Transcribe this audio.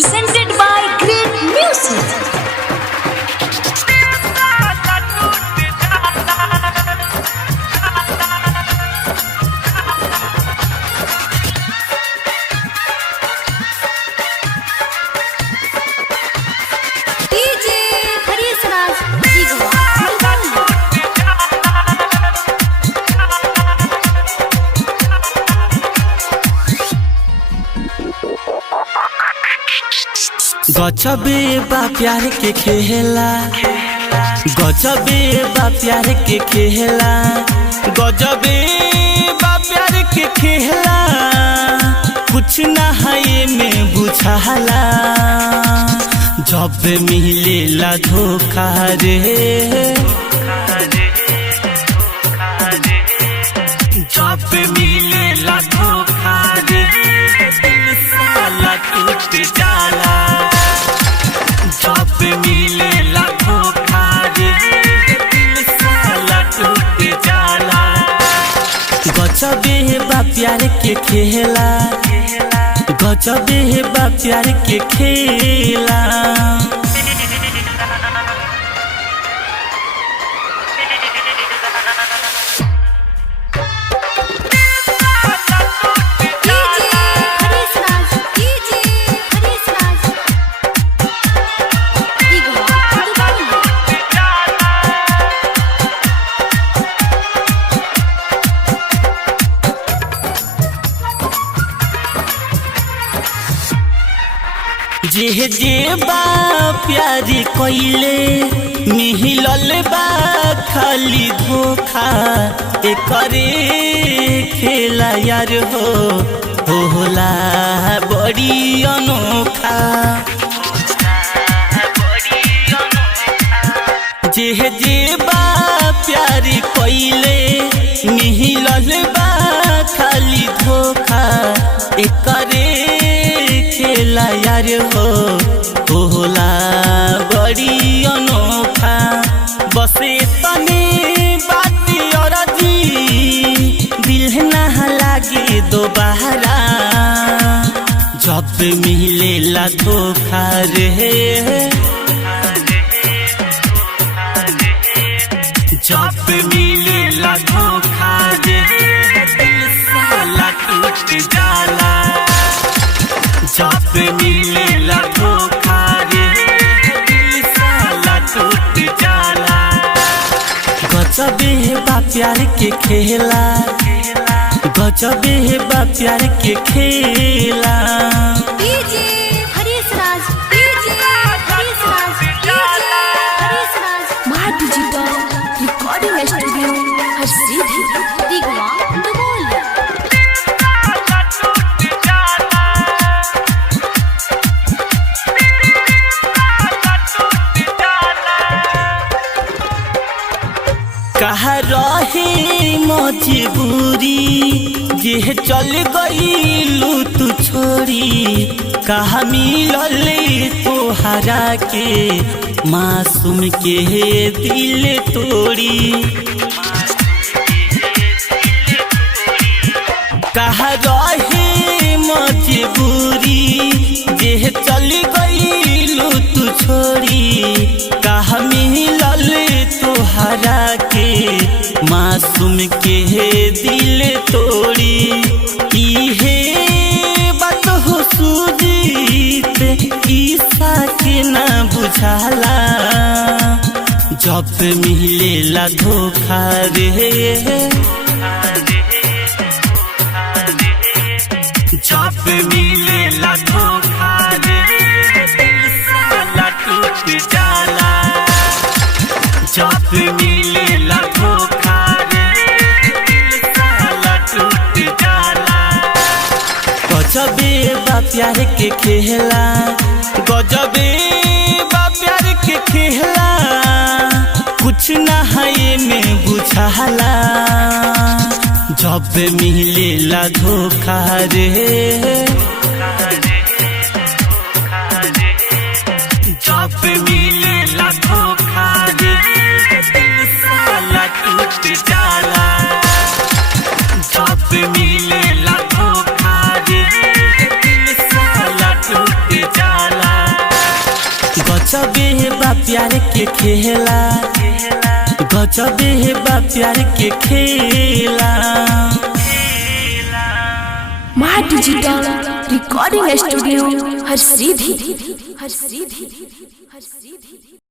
presented by Great Music. गजबे बा प्यार के खेला, गजबे बा प्यार के खेला, गजबे बा प्यार के खेला, कुछ ना है में बुझाला। जब मिलेला धोखा रे, जब मिलेला धोखा रे, दिल साला टूट जाला। जब मिलेला धोखा रे, दिल साला टूट जाला। गजबे बा प्यार के खेला, गजबे बा प्यार के खेला। जे जे बा प्यारी कोइले मिहिलल बा खाली धोखा। एकरे खेला यार होला बड़ी अनोखा। जे जे बा प्यारी कोइले मिहिलल बा खाली धोखा। एकरे खेला यार होला बड़ी अनोखा। बसे तने बाती और जी दिल ना लागे दोबारा। जब मिलेला धोखा रे, जब मिलेला धोखा रे, दिल साला टूट जाला। जब मिलेला धोखा रे, दिल साला टूट जाला। गजबे बा प्यार के खेला, गजबे बा प्यार के खेला। डिजिटल रिकॉर्डिंग स्टूडियो हर सीधी दिगवा डबोलिया। कहा रहे मजबूरी जे चल गईलू तू छोड़ी। कहा मिलल तोहरा के मासूम के दिल तोड़ी। कहा रहे मजबूरी जे चल गईलू तू छोड़ी। कहा मिलल तोहरा के मासूम के दिल तोड़ी। इहे बात हो सुजीत ईसा के ना बुझाला। जब मिलेला धोखा रे, जब मिलेला धोखा रे, दिल साला टूट जाला। जब मिलेला धोखा रे, दिल साला टूट जाला। गजबे बा प्यार के खेला, गजबे बा प्यार के खेला, कुछ ना है में बुझाला। जब मिलेला धोखा रे, जब मिलेला धोखा रे, दिल साला टूट जाला। जब मिलेला धोखा रे, दिल साला टूट जाला। गजबे बा प्यार के खेला, गजबे बा प्यार के खेला। माँ डिजिटल रिकॉर्डिंग स्टूडियो हर सीधी।